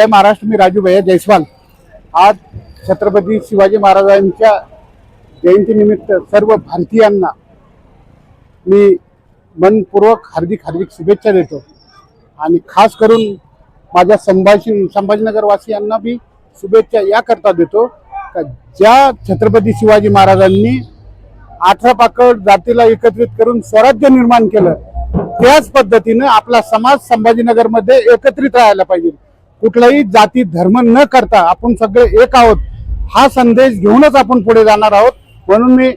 जय महाराष्ट्र। मी राजू भैया जयस्वाल। आज छत्रपती शिवाजी महाराजांच्या जयंतीनिमित्त सर्व भारतीयांना मी मनपूर्वक हार्दिक शुभेच्छा देतो आणि खास करून माझ्या संभाजीनगर वासियांना भी शुभेच्छा याकरता देतो का ज्या छत्रपती शिवाजी महाराजांनी 18 पाकड जातीला एकत्रित करून स्वराज्य निर्माण केलं, त्याच पद्धतीने आपला समाज संभाजीनगरमध्ये एकत्रित राहायला पाहिजे। कुठलाही जाती धर्म न करता आपण सगळे एक आहोत हा संदेश घेऊनच आपण पुढे जाणार आहोत। म्हणून मी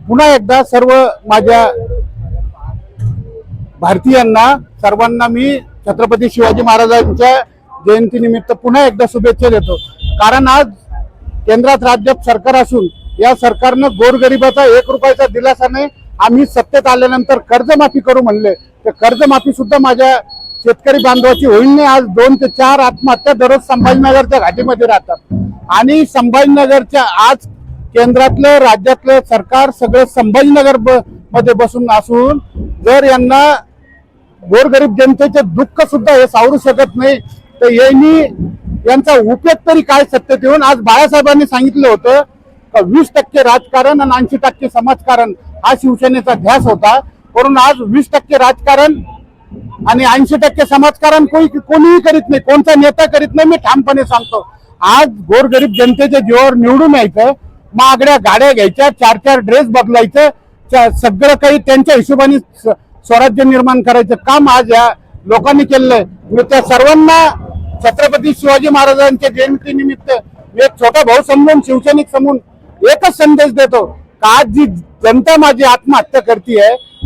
पुन्हा एकदा सर्व माझ्या भारतीयांना सर्वांना मी छत्रपती शिवाजी महाराजांच्या जयंतीनिमित्त पुन्हा एकदा शुभेच्छा देतो। कारण आज केंद्रात राज्यात सरकार असून या सरकारनं गोरगरिबाचा 1 रुपयाचा दिलासा नाही। आम्ही सत्तेत आल्यानंतर कर्जमाफी करू म्हणले, तर कर्जमाफी सुद्धा माझ्या शेतकरी बांधवाची होईल नाही। आज 2 ते 4 आत्महत्या दररोज संभाजीनगरच्या घाटीमध्ये राहतात आणि संभाजीनगरच्या आज केंद्रातलं राज्यातलं सरकार सगळं संभाजीनगर मध्ये बसून असून जर यांना गोरगरीब जनतेचे दुःख सुद्धा हे सावरू शकत नाही, तर यांचा उपयोग तरी काय सत्तेत येऊन। आज बाळासाहेबांनी सांगितलं होतं 20% राजकारण आणि 80% समाजकारण हा शिवसेनेचा ध्यास होता, म्हणून आज 20% राजकारण आणि 80% समाजकारण कोणीही करीत नाही, कोणता नेता करीत नाही। मी ठामपणे सांगतो, आज गोरगरीब जनतेच्या जीवावर निवडून यायचं, महागड्या गाड्या घ्यायच्या, 4 ड्रेस बदलायचं, सगळं काही त्यांच्या हिशोबाने स्वराज्य निर्माण करायचं काम आज या लोकांनी केलंय। मी त्या सर्वांना छत्रपती शिवाजी महाराजांच्या जयंतीनिमित्त एक छोटा भाऊ समजून शिवसैनिक समजून एकच संदेश देतो का आज जी जनता माझी आत्महत्या करते,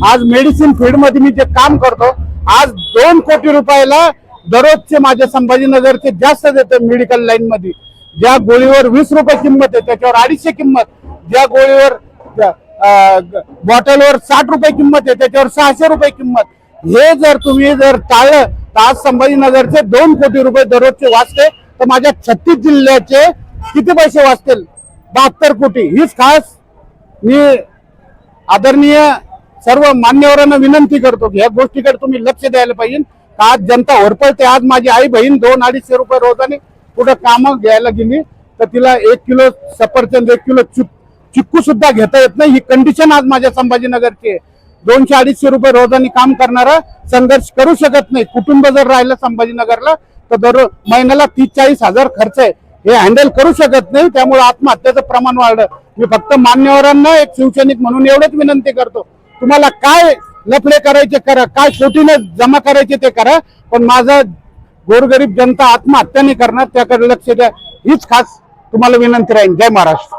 आज मेडिसिन फील्ड मध्ये मी जे काम करतो, आज 2 कोटी रुपयाला दररोजचे माझ्या संभाजीनगरचे जास्त देते मेडिकल लाईन मध्ये। ज्या गोळीवर 20 रुपये किंमत आहे त्याच्यावर 250 किंमत, ज्या गोळीवर बॉटलवर 60 रुपये किंमत आहे त्याच्यावर 600 रुपये किंमत। हे जर तुम्ही टाळलं तर आज संभाजीनगरचे 2 कोटी रुपये दररोजचे वाचते, तर माझ्या 36 जिल्ह्याचे किती पैसे वाचतील? 72 कोटी। हीच खास मी आदरणीय सर्व मान्यवरांना विनंती करतो की या गोष्टीकडे तुम्ही लक्ष द्यायला पाहिजे। आज जनता होरपळते। आज माझी आई बहीण 200-250 रुपये रोजाने कुठं काम घ्यायला गेली तर तिला 1 किलो सफरचंद 1 किलो चिक्कू सुद्धा घेता येत नाही। ही कंडिशन आज माझ्या संभाजीनगरची आहे। 200-250 रुपये रोजाने काम करणारा संघर्ष करू शकत नाही। कुटुंब जर राहिलं संभाजीनगरला तर दररोज महिन्याला 30-40 हजार खर्च आहे, हे हँडल करू शकत नाही। त्यामुळे आत्महत्याचं प्रमाण वाढलं। मी फक्त मान्यवरांना एक शिवसैनिक म्हणून एवढंच विनंती करतो, तुम्हाला काय लफडे करायचे करा, काय कोटीने जमा करायचे ते करा, पण माझा गोरगरीब जनता आत्महत्या नाही करणार त्याकडे लक्ष द्या। हीच खास तुम्हाला विनंती राहील। जय महाराष्ट्र।